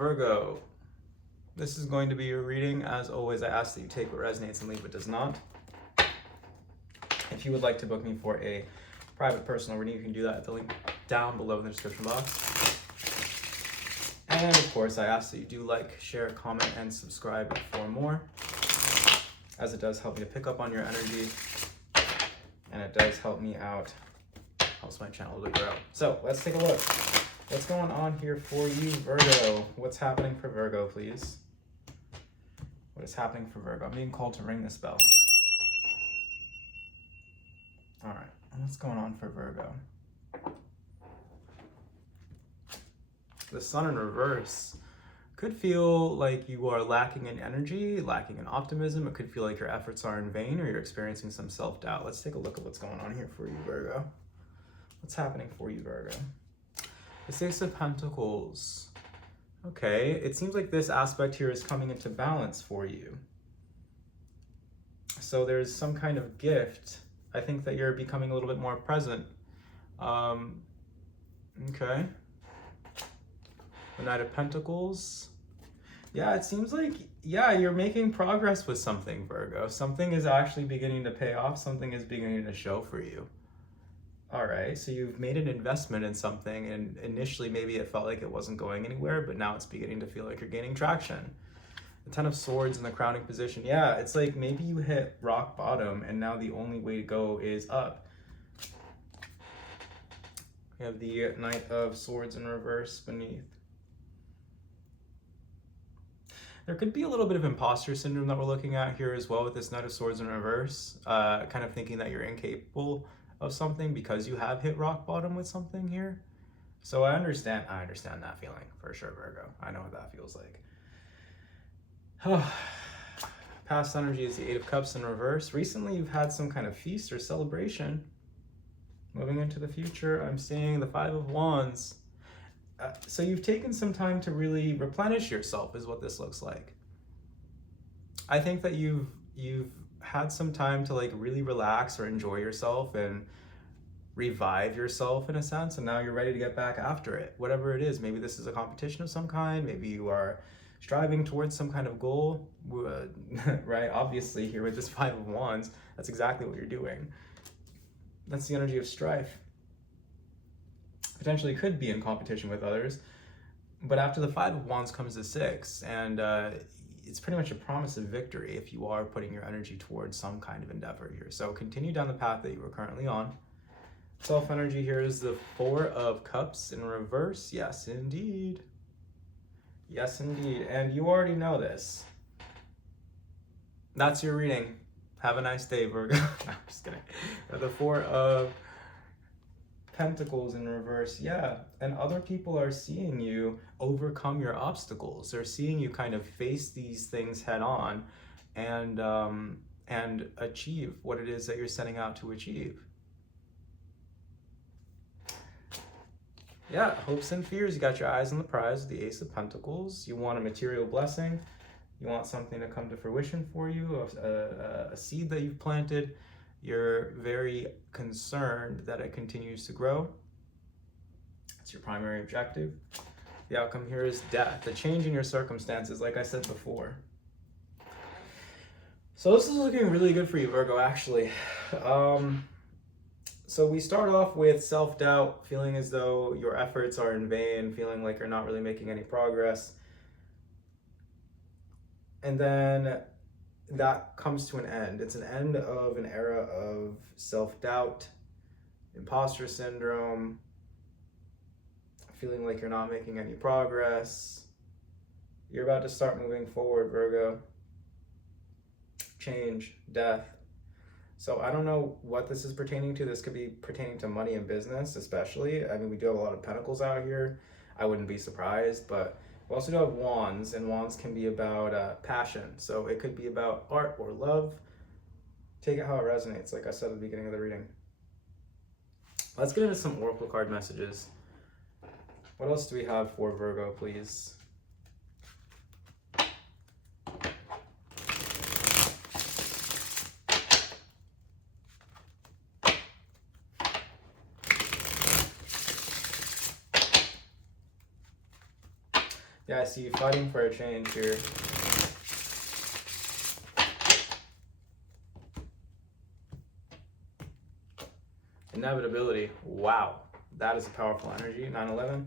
Virgo, this is going to be your reading. As always, I ask that you take what resonates and leave what does not. If you would like to book me for a private personal reading, you can do that at the link down below in the description box. And of course, I ask that you do like, share, comment, and subscribe for more, as it does help me to pick up on your energy, and it does help me out, helps my channel to grow. So let's take a look. What's going on here for you, Virgo? What's happening for Virgo, please? What is happening for Virgo? I'm being called to ring this bell. All right, what's going on for Virgo? The Sun in reverse could feel like you are lacking in energy, lacking in optimism. It could feel like your efforts are in vain or you're experiencing some self-doubt. Let's take a look at what's going on here for you, Virgo. What's happening for you, Virgo? The Six of Pentacles. Okay, it seems like this aspect here is coming into balance for you. So there's some kind of gift. I think that you're becoming a little bit more present. Okay. The Knight of Pentacles. Yeah, it seems like, yeah, you're making progress with something, Virgo. Something is actually beginning to pay off. Something is beginning to show for you. All right, so you've made an investment in something, and initially maybe it felt like it wasn't going anywhere, but now it's beginning to feel like you're gaining traction. The Ten of Swords in the crowning position. Yeah, it's like maybe you hit rock bottom, and now the only way to go is up. We have the Knight of Swords in reverse beneath. There could be a little bit of imposter syndrome that we're looking at here as well with this Knight of Swords in reverse, kind of thinking that you're incapable of something because you have hit rock bottom with something here. So I understand that feeling for sure, Virgo. I know what that feels like. Past energy is the Eight of Cups in reverse. Recently you've had some kind of feast or celebration. Moving into the future, I'm seeing the Five of Wands. So you've taken some time to really replenish yourself is what this looks like. I think that you've had some time to like really relax or enjoy yourself and revive yourself in a sense, and now you're ready to get back after it, whatever it is. Maybe this is a competition of some kind, maybe you are striving towards some kind of goal, right? Obviously here with this Five of Wands, that's exactly what you're doing. That's the energy of strife. Potentially could be in competition with others, but after the Five of Wands comes the Six, and it's pretty much a promise of victory if you are putting your energy towards some kind of endeavor here. So continue down the path that you are currently on. Self energy here is the Four of Cups in reverse. Yes, indeed. Yes, indeed. And you already know this. That's your reading. Have a nice day, Virgo. No, I'm just kidding. The Four of Pentacles in reverse. Yeah, and other people are seeing you overcome your obstacles. They're seeing you kind of face these things head on and achieve what it is that you're setting out to achieve. Yeah, hopes and fears. You got your eyes on the prize, the Ace of Pentacles. You want a material blessing. You want something to come to fruition for you, a seed that you've planted. You're very concerned that it continues to grow. It's your primary objective. The outcome here is death, the change in your circumstances, like I said before. So this is looking really good for you, Virgo, actually. So we start off with self-doubt, feeling as though your efforts are in vain, feeling like you're not really making any progress. And then that comes to an end. It's an end of an era of self-doubt, imposter syndrome, feeling like you're not making any progress. You're about to start moving forward, Virgo. Change, death. So I don't know what this is pertaining to. This could be pertaining to money and business, especially. I mean, we do have a lot of pentacles out here. I wouldn't be surprised, but we also do have wands, and wands can be about passion. So it could be about art or love. Take it how it resonates, like I said at the beginning of the reading. Let's get into some oracle card messages. What else do we have for Virgo, please? Yeah, I see you fighting for a change here. Inevitability. Wow. That is a powerful energy. 9/11.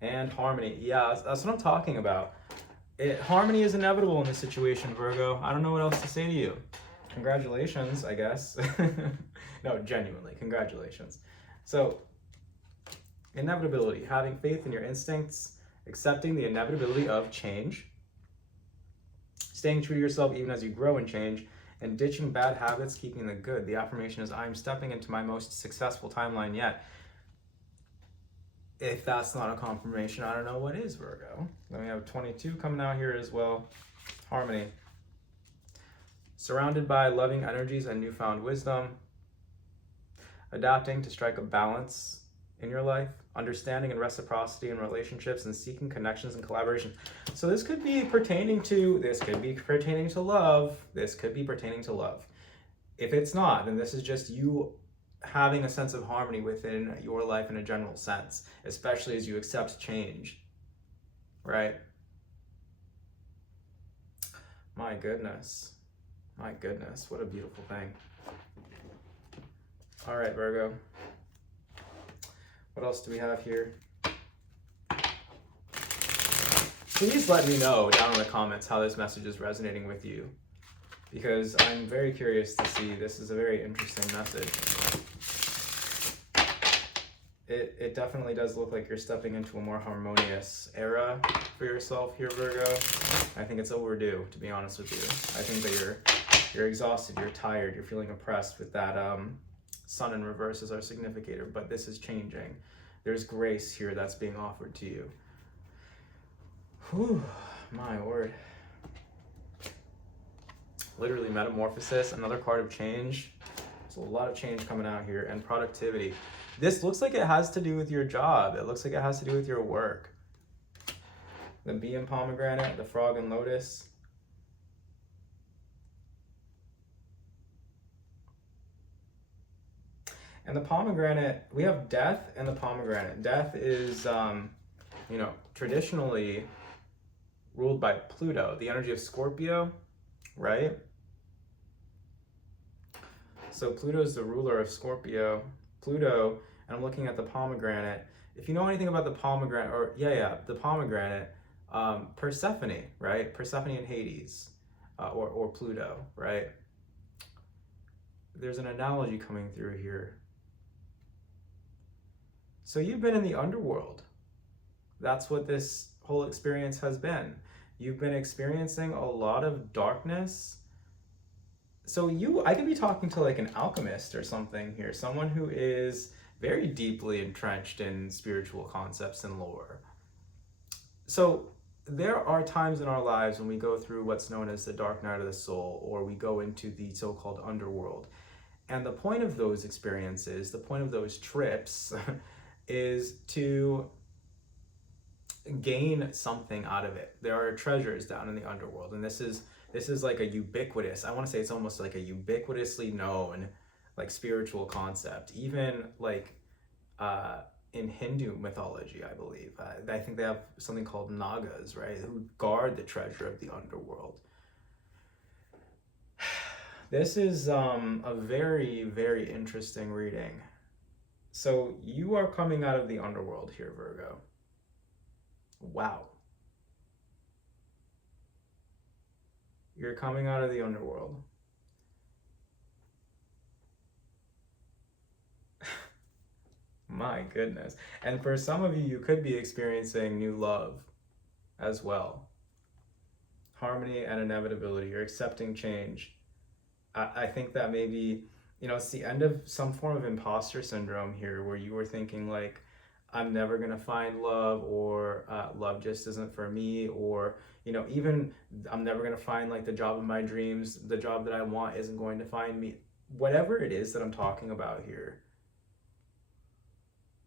And harmony. Yeah, that's what I'm talking about. Harmony is inevitable in this situation, Virgo. I don't know what else to say to you. Congratulations, I guess. No, genuinely, congratulations. So, inevitability. Having faith in your instincts, accepting the inevitability of change, staying true to yourself even as you grow and change, and ditching bad habits, keeping the good. The affirmation is, I'm stepping into my most successful timeline yet. If that's not a confirmation, I don't know what is, Virgo. Then we have 22 coming out here as well. Harmony. Surrounded by loving energies and newfound wisdom. Adapting to strike a balance in your life. Understanding and reciprocity in relationships and seeking connections and collaboration. So this could be pertaining to love. This could be pertaining to love. If it's not, then this is just you having a sense of harmony within your life in a general sense, especially as you accept change, right? My goodness, what a beautiful thing. All right, Virgo. What else do we have here? Please let me know down in the comments how this message is resonating with you, because I'm very curious to see. This is a very interesting message. It definitely does look like you're stepping into a more harmonious era for yourself here, Virgo. I think it's overdue, to be honest with you. I think that you're exhausted, you're tired, you're feeling oppressed with that sun in reverse as our significator, but this is changing. There's grace here that's being offered to you. Whew, my word. Literally metamorphosis, another card of change. There's a lot of change coming out here, and productivity. This looks like it has to do with your job. It looks like it has to do with your work. The bee and pomegranate, the frog and lotus. And the pomegranate, we have death and the pomegranate. Death is, traditionally ruled by Pluto, the energy of Scorpio, right? So Pluto is the ruler of Scorpio. Pluto, and I'm looking at the pomegranate. If you know anything about the pomegranate, the pomegranate, Persephone, right? Persephone and Hades, or Pluto, right? There's an analogy coming through here. So you've been in the underworld. That's what this whole experience has been. You've been experiencing a lot of darkness. So I could be talking to like an alchemist or something here, someone who is very deeply entrenched in spiritual concepts and lore. So there are times in our lives when we go through what's known as the dark night of the soul, or we go into the so-called underworld. And the point of those experiences, the point of those trips is to gain something out of it. There are treasures down in the underworld, and this is like a ubiquitous, I want to say it's almost like a ubiquitously known like spiritual concept, even like in Hindu mythology, I believe. I think they have something called Nagas, right, who guard the treasure of the underworld. This is a very, very interesting reading. So you are coming out of the underworld here, Virgo. Wow. You're coming out of the underworld. My goodness. And for some of you, you could be experiencing new love as well. Harmony and inevitability. You're accepting change. I think that maybe, it's the end of some form of imposter syndrome here, where you were thinking like, I'm never going to find love, or love just isn't for me, or, even I'm never going to find like the job of my dreams, the job that I want isn't going to find me. Whatever it is that I'm talking about here,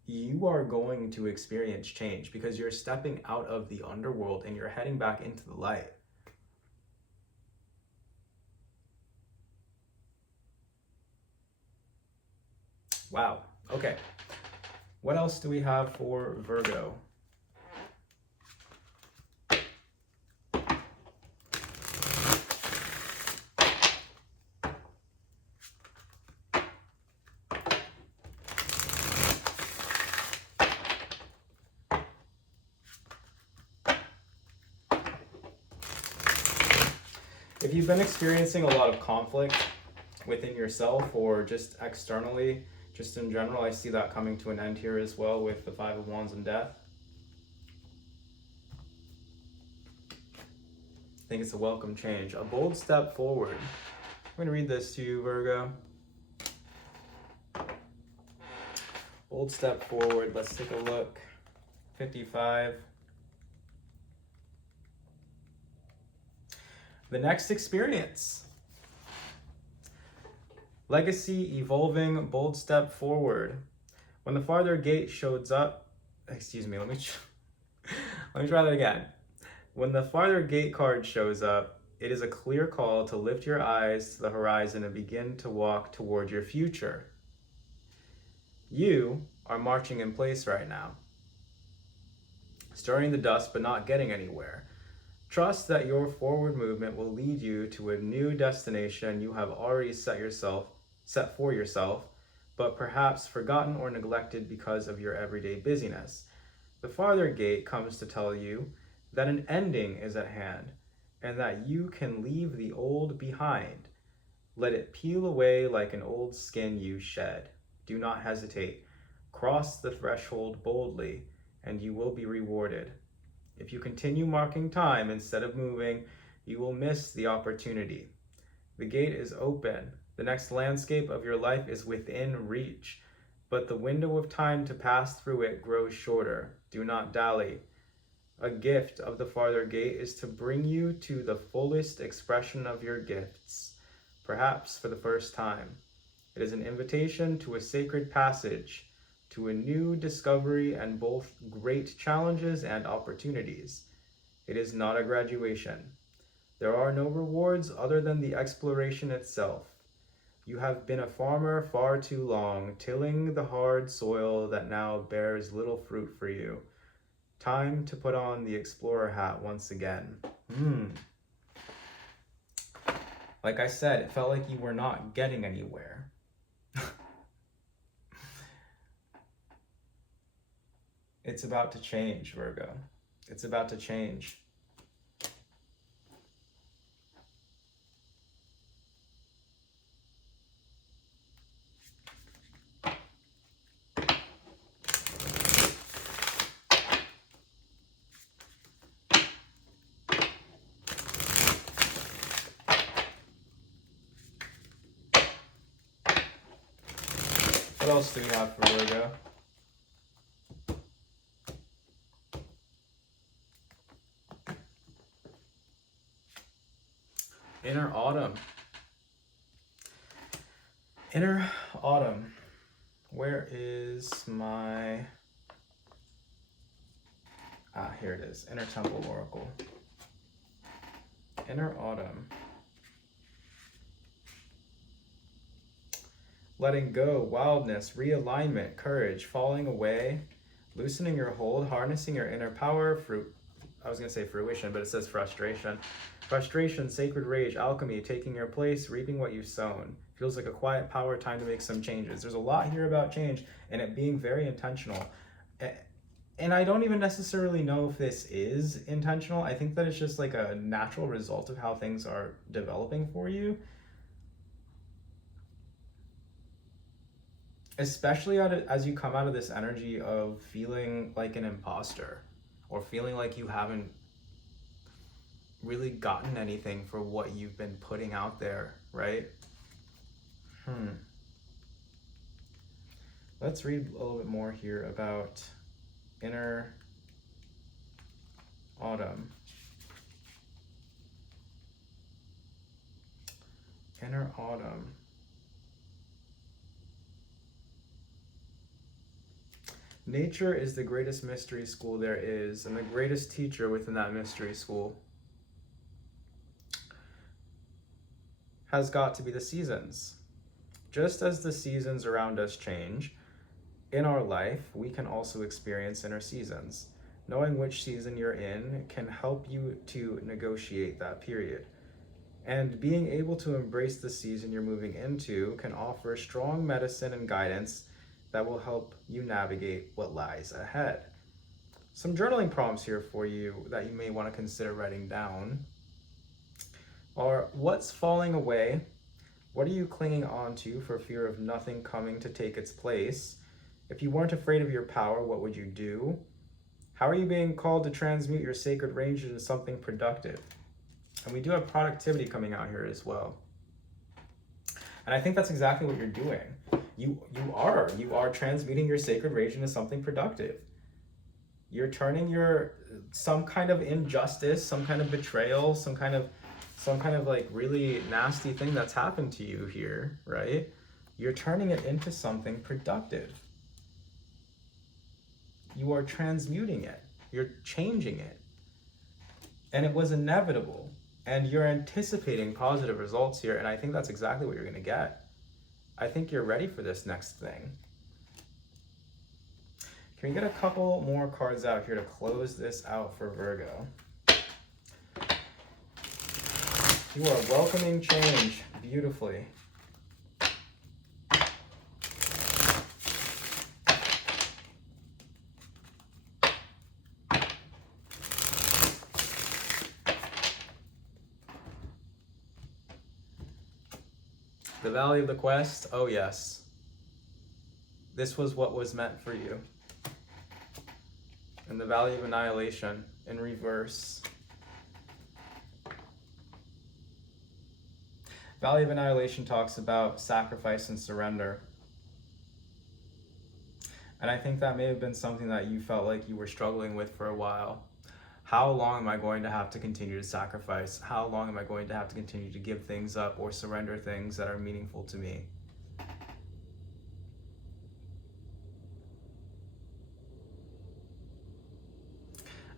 you are going to experience change because you're stepping out of the underworld and you're heading back into the light. Wow. Okay. What else do we have for Virgo? If you've been experiencing a lot of conflict within yourself or just externally, just in general, I see that coming to an end here as well with the Five of Wands and Death. I think it's a welcome change, a bold step forward. I'm going to read this to you, Virgo. Bold step forward. Let's take a look. 55. The next experience. Legacy, evolving, bold step forward. When the farther gate shows up, excuse me, let me try that again. When the farther gate card shows up, it is a clear call to lift your eyes to the horizon and begin to walk toward your future. You are marching in place right now, stirring the dust but not getting anywhere. Trust that your forward movement will lead you to a new destination you have already set for yourself, but perhaps forgotten or neglected because of your everyday busyness. The farther gate comes to tell you that an ending is at hand and that you can leave the old behind. Let it peel away like an old skin you shed. Do not hesitate. Cross the threshold boldly, and you will be rewarded. If you continue marking time instead of moving, you will miss the opportunity. The gate is open. The next landscape of your life is within reach, but the window of time to pass through it grows shorter. Do not dally. A gift of the farther gate is to bring you to the fullest expression of your gifts, perhaps for the first time. It is an invitation to a sacred passage, to a new discovery and both great challenges and opportunities. It is not a graduation. There are no rewards other than the exploration itself. You have been a farmer far too long, tilling the hard soil that now bears little fruit for you. Time to put on the explorer hat once again. Like I said, it felt like you were not getting anywhere. It's about to change, Virgo. It's about to change. What else do we have for Virgo? Inner autumn. Inner autumn. Where is my... here it is. Inner temple oracle. Inner autumn. Letting go, wildness, realignment, courage, falling away, loosening your hold, harnessing your inner power, I was going to say fruition, but it says frustration. Frustration, sacred rage, alchemy, taking your place, reaping what you've sown. Feels like a quiet power, time to make some changes. There's a lot here about change and it being very intentional. And I don't even necessarily know if this is intentional. I think that it's just like a natural result of how things are developing for you. Especially as you come out of this energy of feeling like an imposter or feeling like you haven't really gotten anything for what you've been putting out there, right? Let's read a little bit more here about inner autumn. Inner autumn. Nature is the greatest mystery school there is, and the greatest teacher within that mystery school has got to be the seasons. Just as the seasons around us change, in our life, we can also experience inner seasons. Knowing which season you're in can help you to negotiate that period. And being able to embrace the season you're moving into can offer strong medicine and guidance that will help you navigate what lies ahead. Some journaling prompts here for you that you may want to consider writing down. Or what's falling away? What are you clinging on to for fear of nothing coming to take its place? If you weren't afraid of your power, what would you do? How are you being called to transmute your sacred range into something productive? And we do have productivity coming out here as well. And I think that's exactly what you're doing. You are transmuting your sacred rage into something productive. You're turning some kind of injustice, some kind of betrayal, some kind of like really nasty thing that's happened to you here, right? You're turning it into something productive. You are transmuting it. You're changing it. And it was inevitable. And you're anticipating positive results here, and I think that's exactly what you're going to get. I think you're ready for this next thing. Can we get a couple more cards out here to close this out for Virgo? You are welcoming change beautifully. The Valley of the Quest, oh yes. This was what was meant for you. And the Valley of Annihilation in reverse. Valley of Annihilation talks about sacrifice and surrender. And I think that may have been something that you felt like you were struggling with for a while. How long am I going to have to continue to sacrifice? How long am I going to have to continue to give things up or surrender things that are meaningful to me?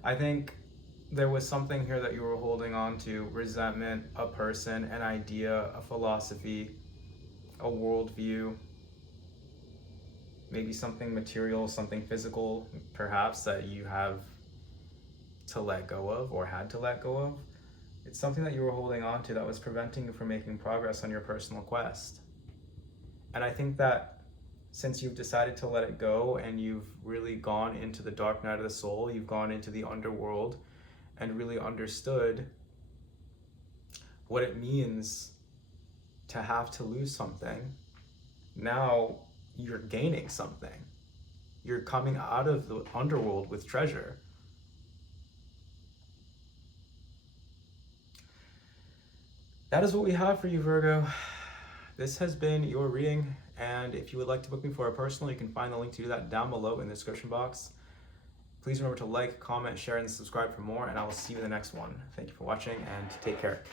I think there was something here that you were holding on to, resentment, a person, an idea, a philosophy, a worldview, maybe something material, something physical, perhaps, that you have to let go of or had to let go of. It's something that you were holding on to that was preventing you from making progress on your personal quest. And I think that since you've decided to let it go and you've really gone into the dark night of the soul, you've gone into the underworld and really understood what it means to have to lose something, now you're gaining something. You're coming out of the underworld with treasure. That is what we have for you, Virgo. This has been your reading, and if you would like to book me for a personal, you can find the link to do that down below in the description box. Please remember to like, comment, share, and subscribe for more, and I will see you in the next one. Thank you for watching, and take care.